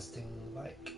testing mic.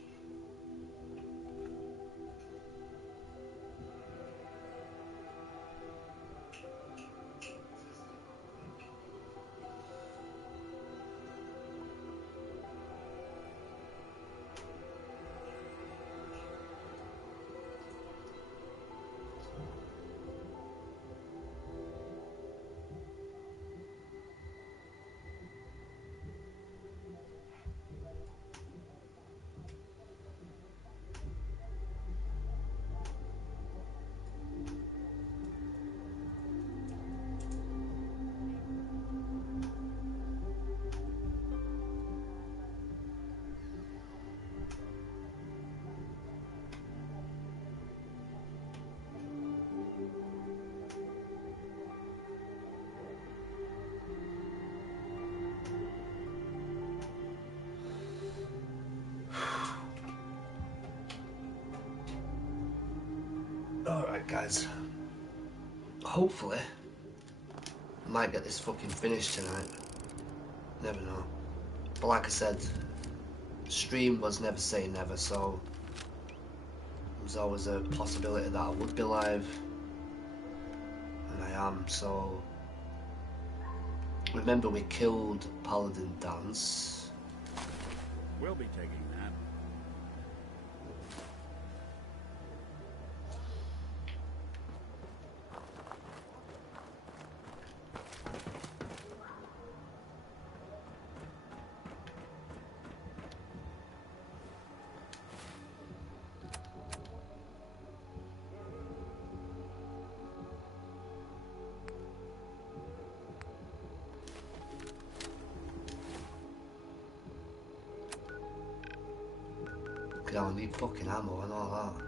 Alright guys, hopefully I might get this fucking finished tonight, never know, but like I said, stream was never say never, so there's always a possibility that I would be live, and I am. So remember we killed Paladin Dance. We'll be taking that. I need fucking ammo and all that.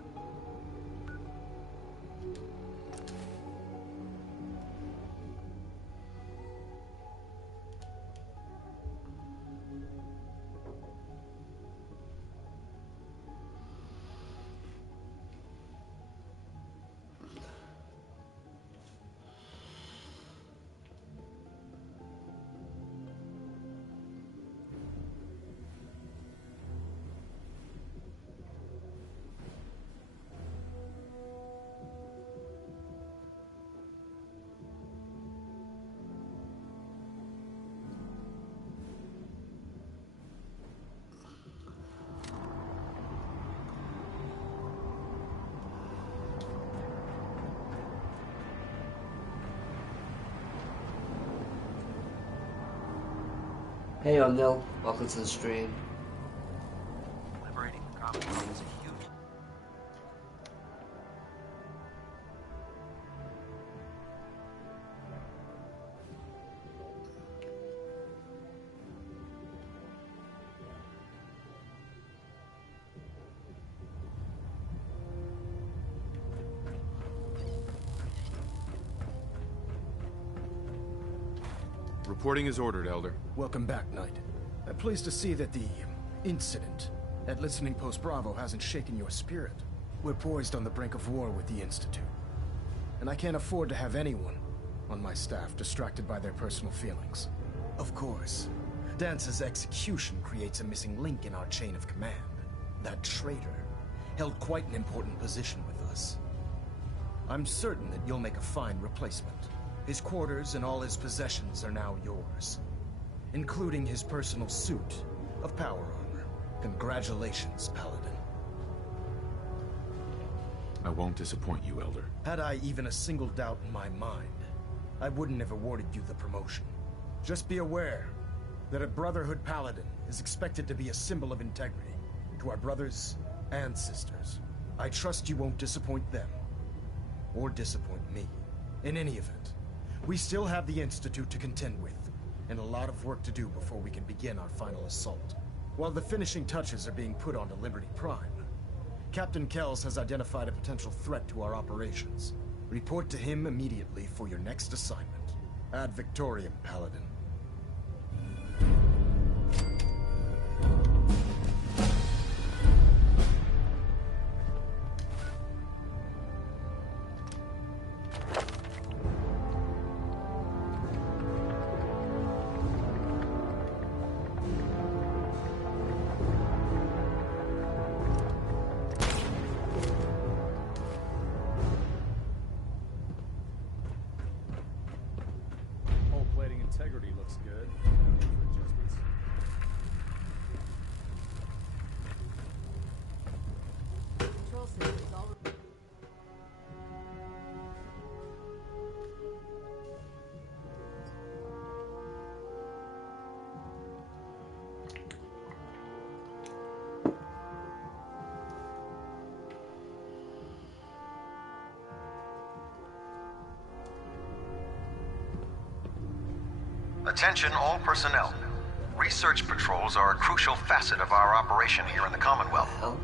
Hey O'Neill, welcome to the stream. Liberating the Commonwealth is a huge... Reporting is ordered, Elder. Welcome back, Knight. I'm pleased to see that the incident at Listening Post Bravo hasn't shaken your spirit. We're poised on the brink of war with the Institute. And I can't afford to have anyone on my staff distracted by their personal feelings. Of course, Dance's execution creates a missing link in our chain of command. That traitor held quite an important position with us. I'm certain that you'll make a fine replacement. His quarters and all his possessions are now yours, including his personal suit of power armor. Congratulations, Paladin. I won't disappoint you, Elder. Had I even a single doubt in my mind, I wouldn't have awarded you the promotion. Just be aware that a Brotherhood Paladin is expected to be a symbol of integrity to our brothers and sisters. I trust you won't disappoint them, or disappoint me. In any event, we still have the Institute to contend with, and a lot of work to do before we can begin our final assault. While the finishing touches are being put onto Liberty Prime, Captain Kells has identified a potential threat to our operations. Report to him immediately for your next assignment. Ad Victoriam, Paladin. Attention all personnel. Research patrols are a crucial facet of our operation here in the Commonwealth. Hell?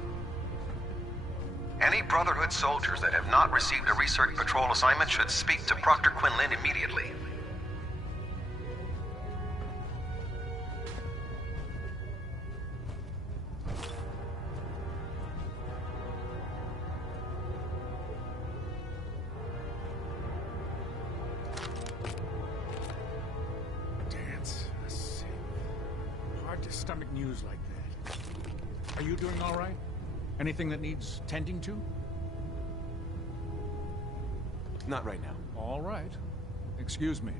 Any Brotherhood soldiers that have not received a research patrol assignment should speak to Proctor Quinlan immediately. Dance. Hard to stomach news like that. Are you doing all right? Anything that needs tending to? Not right now. All right. Excuse me.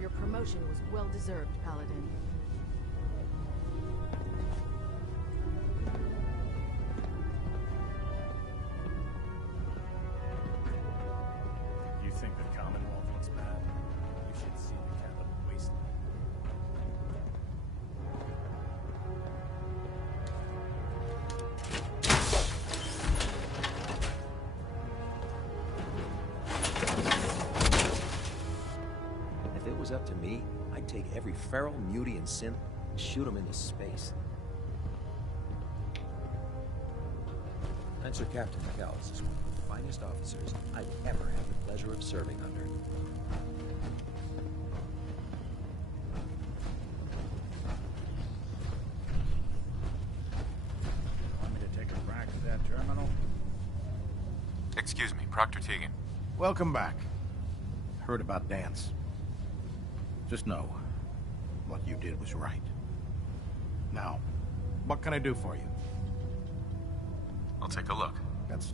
Your promotion was well-deserved, Paladin. You think the Commonwealth looks bad? You should see the capital wasteland. If it was up to me, I'd take every feral, mutie, and synth and shoot them into space. I'm Sir Captain McAllis, is one of the finest officers I've ever had the pleasure of serving under. Want me to take a crack at that terminal? Excuse me, Proctor Tegan. Welcome back. Heard about Dance. Just know, what you did was right. Now, what can I do for you? I'll take a look. That's...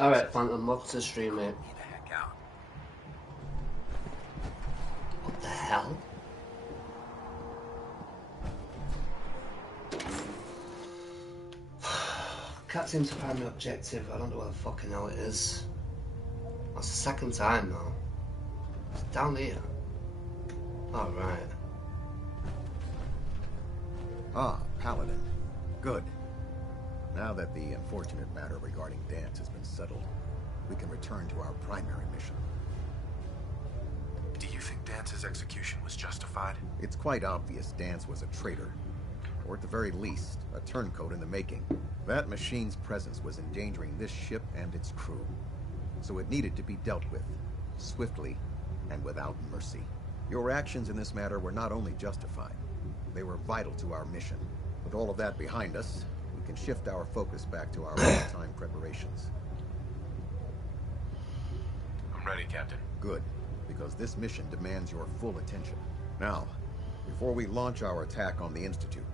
Alright, Phantom, what's the stream, mate? Get the heck out. What the hell? Can't seem to find the objective. I don't know what the fucking hell it is. That's the second time now. It's down here. Alright. Ah, Paladin. Good. Now that the unfortunate matter regarding Dance has been settled, we can return to our primary mission. Do you think Dance's execution was justified? It's quite obvious Dance was a traitor, or at the very least, a turncoat in the making. That machine's presence was endangering this ship and its crew. So it needed to be dealt with, swiftly and without mercy. Your actions in this matter were not only justified, they were vital to our mission. With all of that behind us, we can shift our focus back to our wartime preparations. I'm ready, Captain. Good, because this mission demands your full attention. Now, before we launch our attack on the Institute,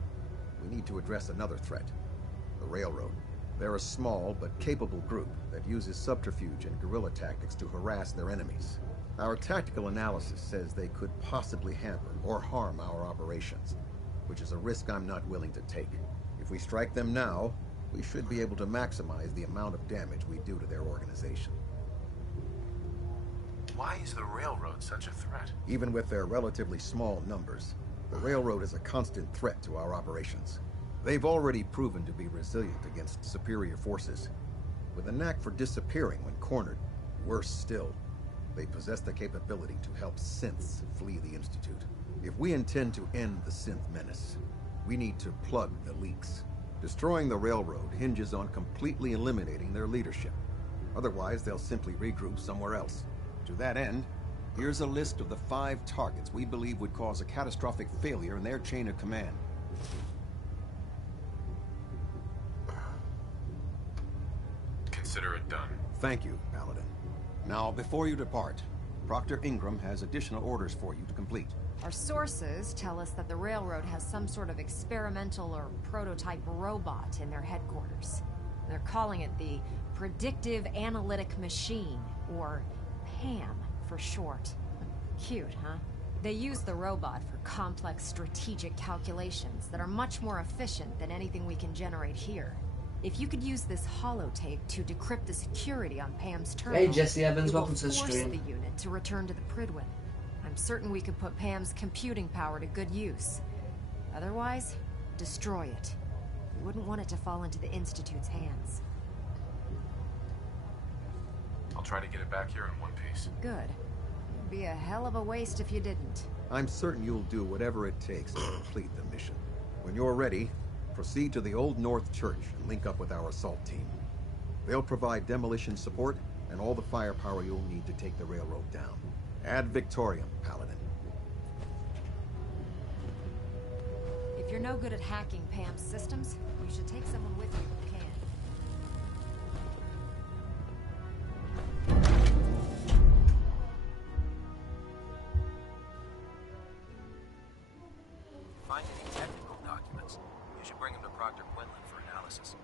we need to address another threat. The Railroad. They're a small but capable group that uses subterfuge and guerrilla tactics to harass their enemies. Our tactical analysis says they could possibly hamper or harm our operations, which is a risk I'm not willing to take. If we strike them now, we should be able to maximize the amount of damage we do to their organization. Why is the Railroad such a threat? Even with their relatively small numbers, the Railroad is a constant threat to our operations. They've already proven to be resilient against superior forces, with a knack for disappearing when cornered. Worse still, they possess the capability to help synths flee the Institute. If we intend to end the synth menace, we need to plug the leaks. Destroying the Railroad hinges on completely eliminating their leadership. Otherwise, they'll simply regroup somewhere else. To that end, here's a list of the 5 targets we believe would cause a catastrophic failure in their chain of command. Consider it done. Thank you, Paladin. Now, before you depart, Proctor Ingram has additional orders for you to complete. Our sources tell us that the Railroad has some sort of experimental or prototype robot in their headquarters. They're calling it the Predictive Analytic Machine, or PAM for short. Cute, huh? They use the robot for complex strategic calculations that are much more efficient than anything we can generate here. If you could use this holotape to decrypt the security on Pam's terminal, Hey Jesse Evans, welcome to the force stream. the unit to return to the Pridwin. I'm certain we could put Pam's computing power to good use. Otherwise, destroy it. We wouldn't want it to fall into the Institute's hands. I'll try to get it back here in one piece. Good. It'd be a hell of a waste if you didn't. I'm certain you'll do whatever it takes to complete the mission. When you're ready, proceed to the Old North Church and link up with our assault team. They'll provide demolition support and all the firepower you'll need to take the railroad down. Ad Victoriam, Paladin. If you're no good at hacking Pam's systems, you should take someone with you who can. Find any technical documents. You should bring them to Proctor Quinlan for analysis.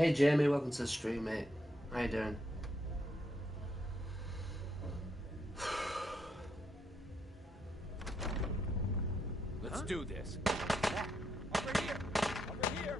Hey Jamie, welcome to the stream, mate. How you doing? Let's do this. Over here! Over here!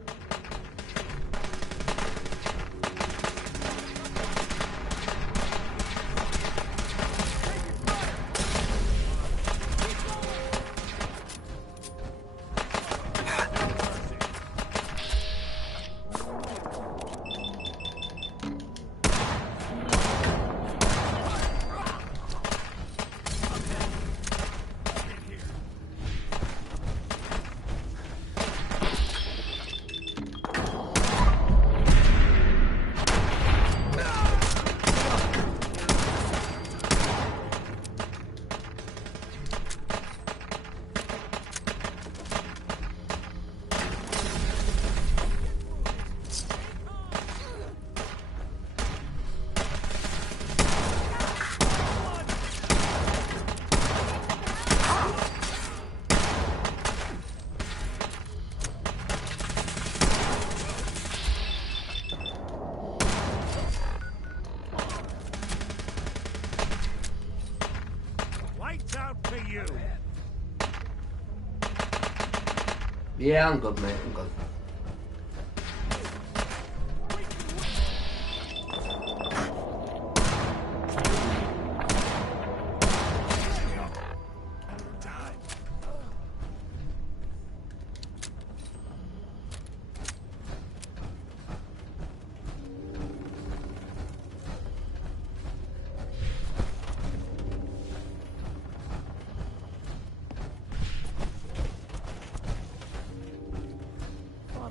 Yeah, I'm good, mate. I'm good.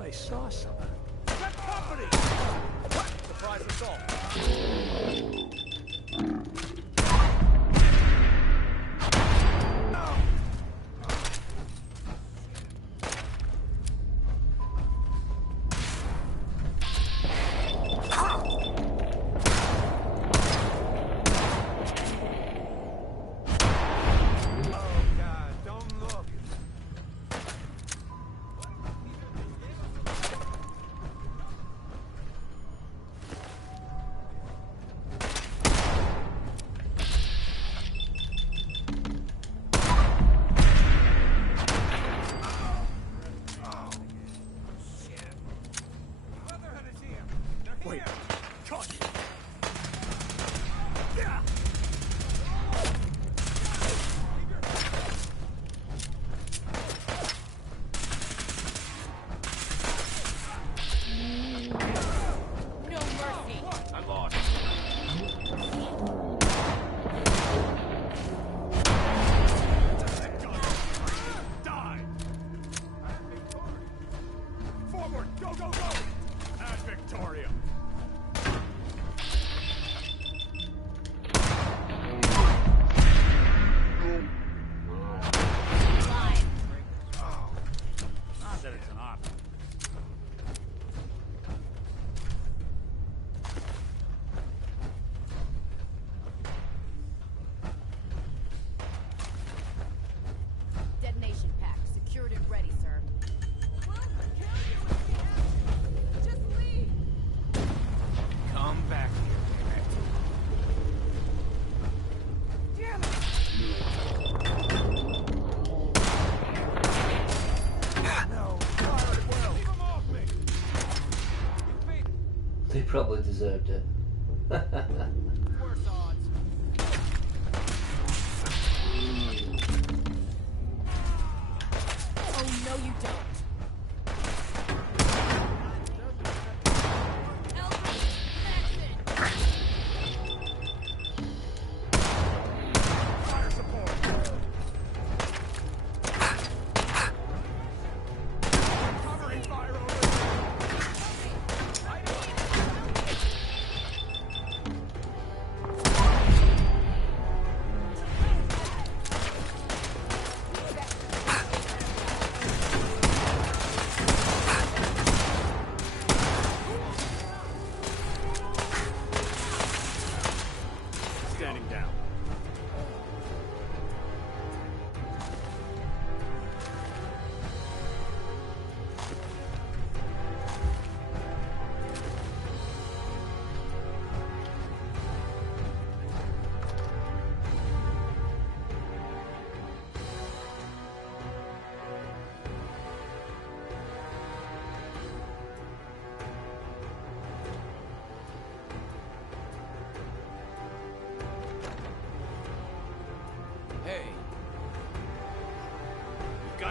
I saw something. Get company! Surprise assault. Detonation pack secured and ready, sir. We'll kill you if you have to. Just leave. Come back here, Damn it! No, fire it well. Leave him off me. They probably deserved it. Worse odds. Oh, no, you don't. Fire support. Covering fire over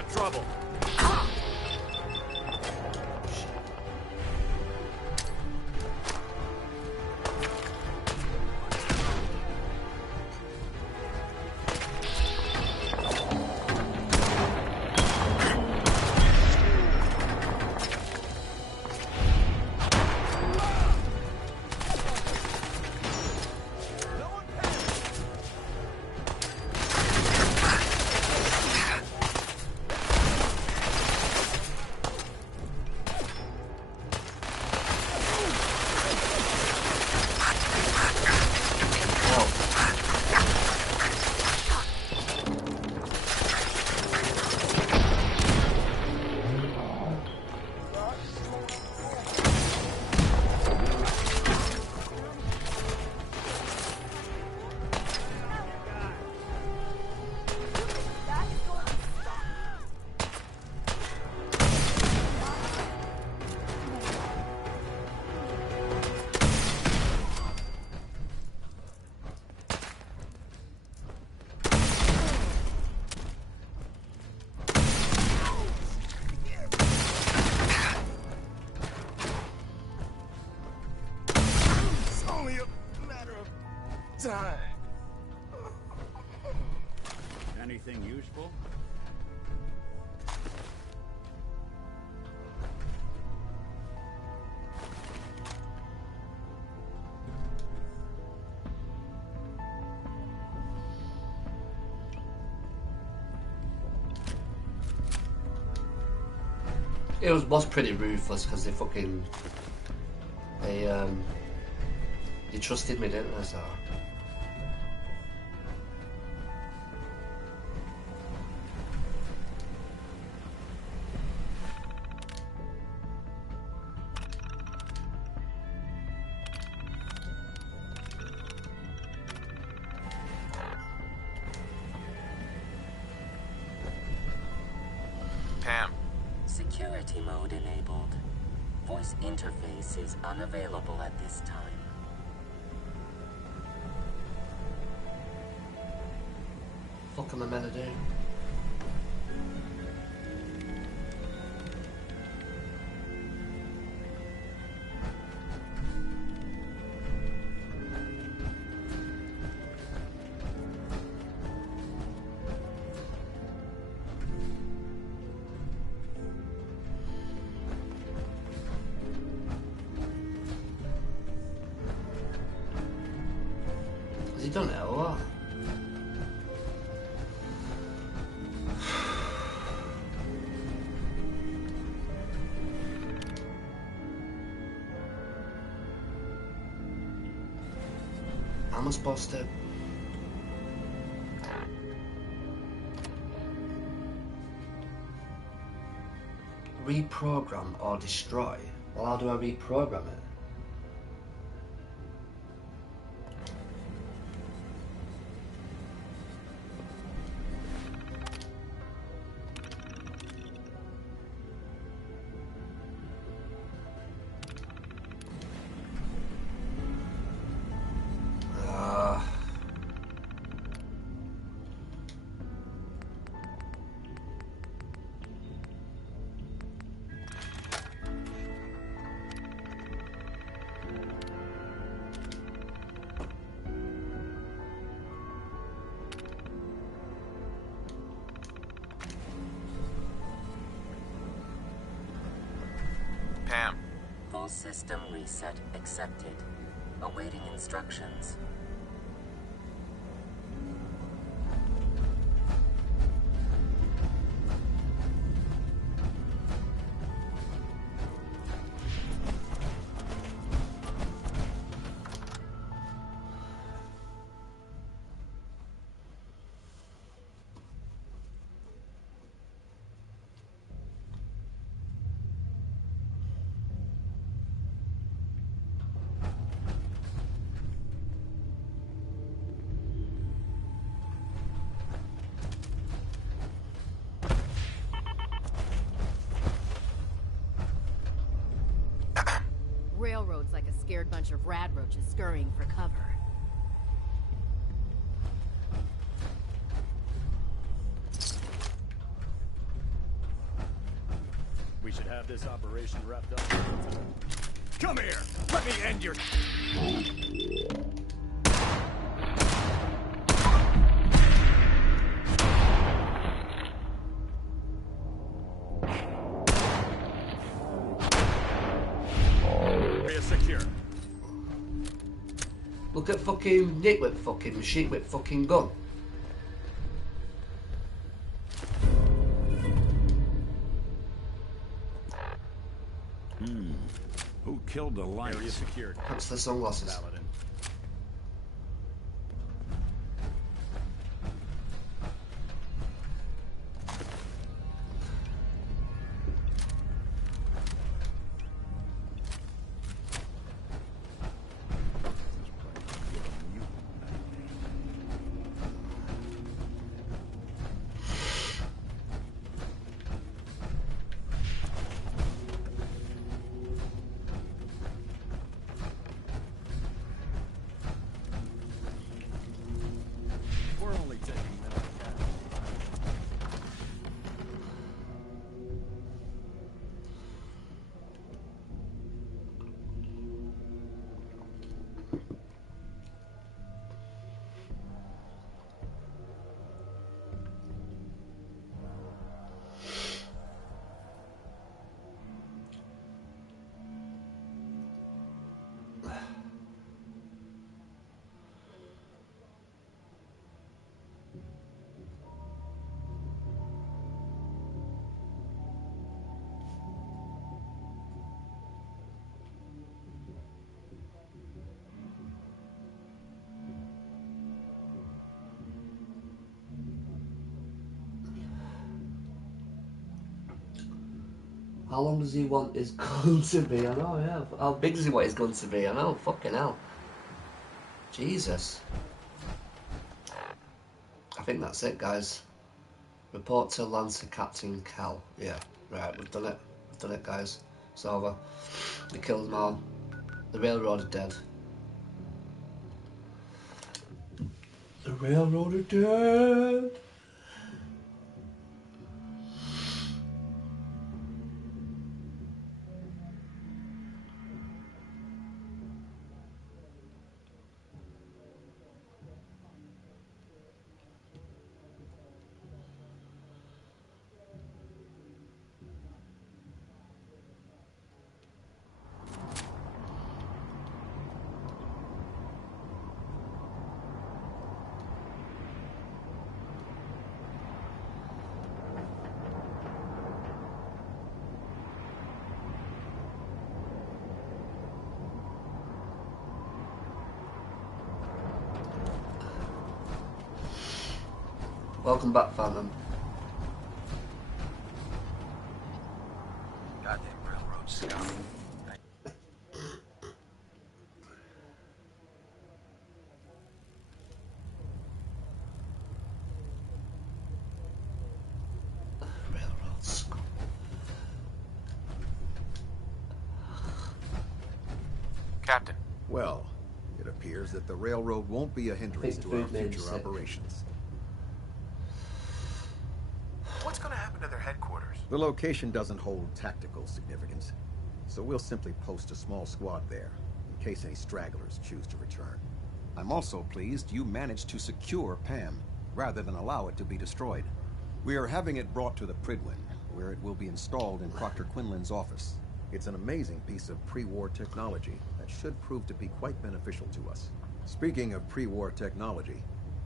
got trouble. Time. Anything useful? It was pretty ruthless because they trusted me, didn't they? So. Pam. Security mode enabled. Voice interface is unavailable at this time. What am I meant to do? Has he done it or what? How am I supposed to? Reprogram or destroy? Well, how do I reprogram it? Pam. Full system reset accepted. Awaiting instructions. Railroad's like a scared bunch of rad roaches scurrying for cover. this operation wrapped up. Come here! Let me end your... Area secure. Look at fucking Nick with fucking machine with fucking gun. Who killed the lights? Area secured. That's the sunglasses. Paladin. We're only taking minutes. How long does he want his gun to be? I know, yeah. How big does he want his gun to be? I know, fucking hell. Jesus. I think that's it, guys. Report to Lancer Captain Cal. Yeah, right, we've done it. We've done it, guys. It's over. We killed them all. The railroad are dead. The railroad are dead. Welcome back, Phantom. Goddamn railroad scout. Railroad scum. Captain. Well, it appears that the railroad won't be a hindrance the to our food made future sick. operations. What's gonna happen to their headquarters? The location doesn't hold tactical significance, so we'll simply post a small squad there, in case any stragglers choose to return. I'm also pleased you managed to secure Pam, rather than allow it to be destroyed. We are having it brought to the Pridwin, where it will be installed in Proctor Quinlan's office. It's an amazing piece of pre-war technology that should prove to be quite beneficial to us. Speaking of pre-war technology,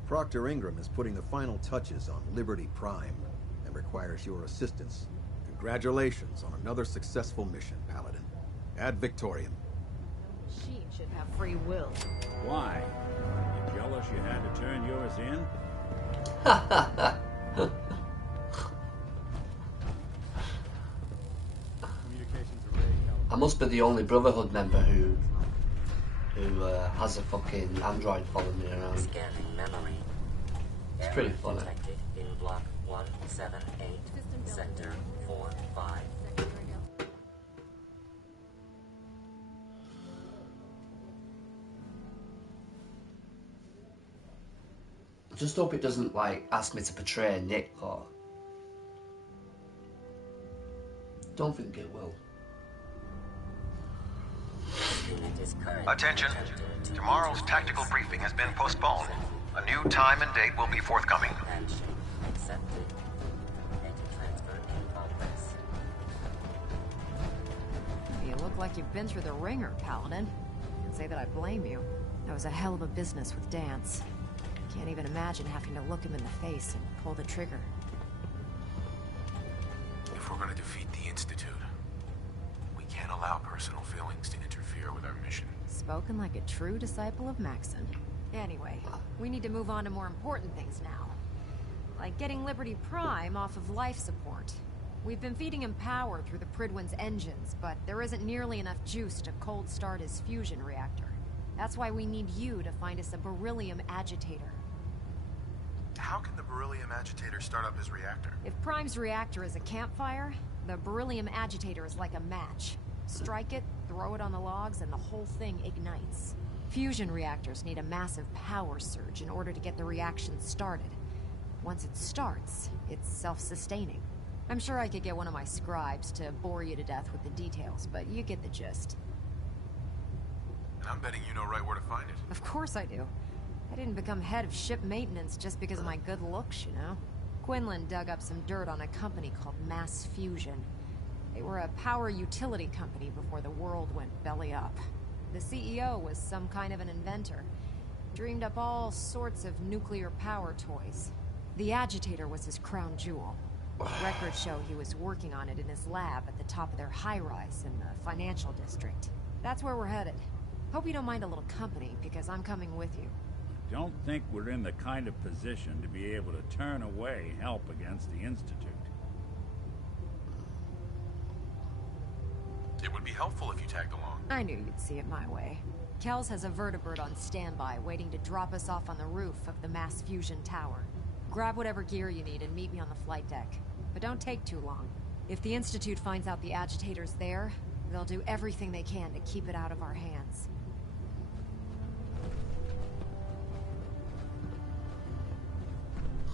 Proctor Ingram is putting the final touches on Liberty Prime, and requires your assistance. Congratulations on another successful mission, Paladin. Ad Victoriam. Machine should have free will. Why? You jealous you had to turn yours in? Communications array. I must be the only Brotherhood member who has a fucking android following me around. Scanning memory. It's pretty funny. Detected in block 178, sector 45. I just hope it doesn't like ask me to portray Nick or Don't think it will. Attention. Tomorrow's tactical briefing has been postponed. A new time and date will be forthcoming. Accepted. Data transfer in progress. You look like you've been through the ringer, Paladin. Can't say that I blame you. That was a hell of a business with Dance. Can't even imagine having to look him in the face and pull the trigger. If we're gonna defeat the Institute, we can't allow personal feelings to interfere with our mission. Spoken like a true disciple of Maxon. Anyway, we need to move on to more important things now. Like getting Liberty Prime off of life support. We've been feeding him power through the Pridwin's engines, but there isn't nearly enough juice to cold start his fusion reactor. That's why we need you to find us a beryllium agitator. How can the beryllium agitator start up his reactor? If Prime's reactor is a campfire, the beryllium agitator is like a match. Strike it, throw it on the logs, and the whole thing ignites. Fusion reactors need a massive power surge in order to get the reaction started. Once it starts, it's self-sustaining. I'm sure I could get one of my scribes to bore you to death with the details, but you get the gist. And I'm betting you know right where to find it. Of course I do. I didn't become head of ship maintenance just because of my good looks, you know? Quinlan dug up some dirt on a company called Mass Fusion. They were a power utility company before the world went belly up. The CEO was some kind of an inventor. Dreamed up all sorts of nuclear power toys. The agitator was his crown jewel. Records show he was working on it in his lab at the top of their high-rise in the financial district. That's where we're headed. Hope you don't mind a little company, because I'm coming with you. Don't think we're in the kind of position to be able to turn away help against the Institute. It would be helpful if you tagged along. I knew you'd see it my way. Kells has a vertibird on standby, waiting to drop us off on the roof of the Mass Fusion Tower. Grab whatever gear you need and meet me on the flight deck. But don't take too long. If the Institute finds out the agitator's there, they'll do everything they can to keep it out of our hands.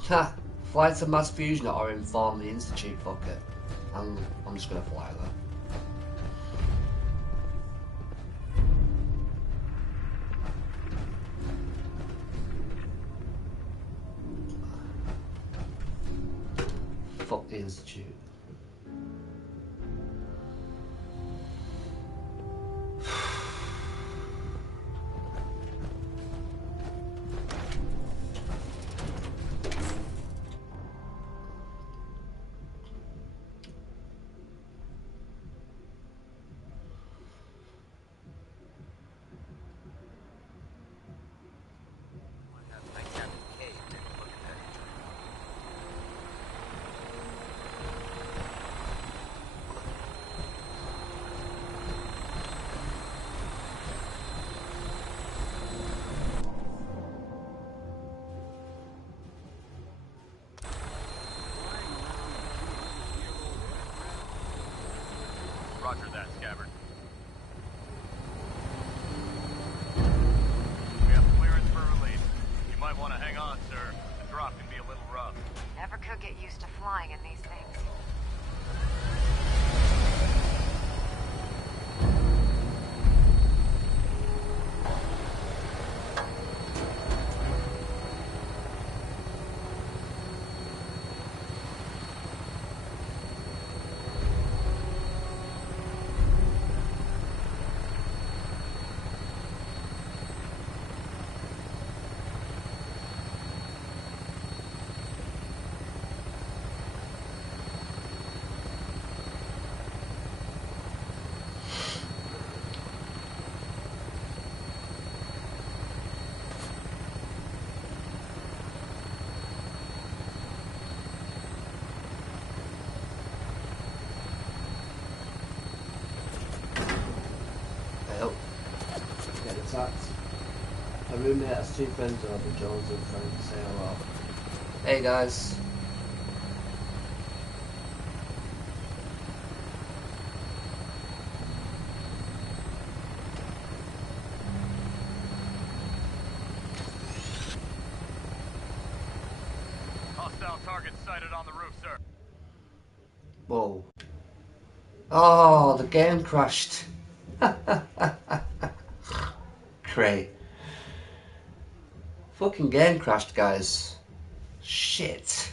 Ha! Fly to Mass Fusion or inform the Institute, fuck it. I'm just gonna fly there. Fuck the Institute. Roger that, Scabbard. We have clearance for release. You might want to hang on, sir. The drop can be a little rough. Never could get used to flying in these things. My roommate has two friends over, Jones and Frank, say hello. Hey guys. Hostile target sighted on the roof, sir. Whoa. Oh, the game crashed. Great. Fucking game crashed, guys. Shit.